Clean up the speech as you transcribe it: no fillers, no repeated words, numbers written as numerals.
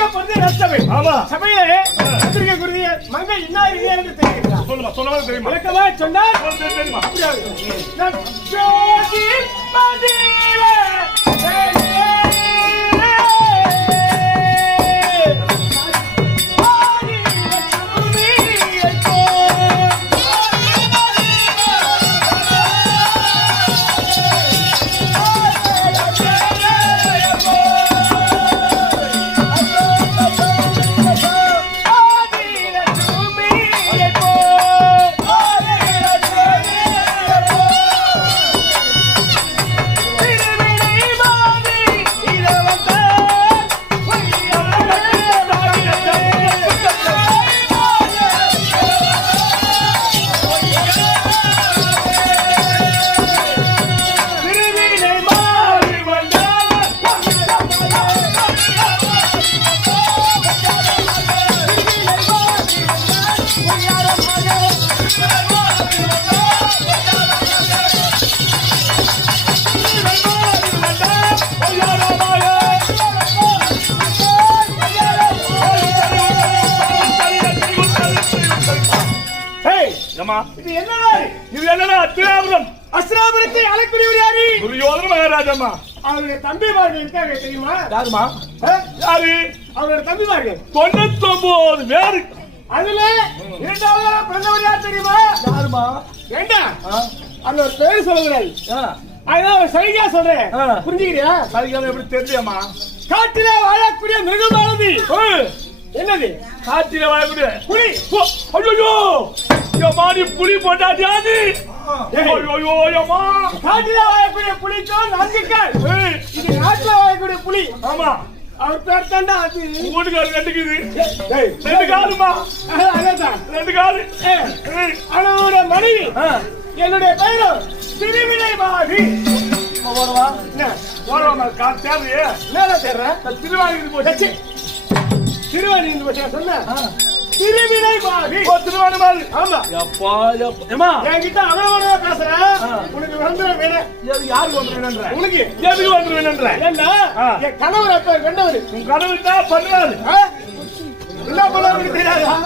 ஆமா சபையிலே குருதிய மங்கை என்ன என்று தெரியுங்களா? சொல்லுமா சொன்னது தெரியுமா? விளக்கமா சொன்னால் தெரியுமா? ஜோதி பதிவே அஸ்திராபுரத்தை அழைக்கூடியவர் யாரு? துரியோதன மகாராஜம்மா. அவருடைய தம்பிமார்கள் இருக்காங்க தெரியுமா? யாருமா? யாரு? அவருடைய தம்பிமார்கள் 99 பேரு. அதுல இரண்டாவது பிறந்தவர் யார் தெரியுமா? யாருமா? வேண்டாம், அந்த ஒரு பேர் சொல்லக்கூடாது. அதான் சரியா சொல்றேன், புரிஞ்சுக்கிறியா? சரியா எப்படி தெரியுமா? காட்டிலே வாழக்கூடிய மிருகமானது என்னது? காட்டில வாழக்கூடிய புலி. ஐயோ மாடி புலி போட்டாது. காட்டில வாழக்கூடிய புலிக்கும் நஞ்சுக்கள். இது நாட்டில வாழக்கூடிய புலி. ஆமா, அவர் பேர் தாண்டா அது. வீட்டுக்காரு ரெண்டுக்குது. 2 காலுமா? அதான் 2 காலு. அவனுடைய மனைவி என்னுடைய பெயரும் திருவினை மாவி. போறவா போறவா தேவையே என்ன தேர்ற? திருவாணி போச்சு. திருவாணி சொன்ன திருவினை மாவி. திருவாணி மாவி. ஆமா. எப்பா ஏமா என்கிட்ட அவ்வளவு பேசுறேன். உனக்கு வந்து வேணும். யாருக்கு வந்து வேணுன்ற? உனக்கு எதுக்கு வந்து வேணுன்ற? ஏன்னா என் கணவர் அப்ப கண்டவர். உன் கணவர் தான் பண்ணுவாரு. என்ன பண்ணுவாரு தெரியாதா?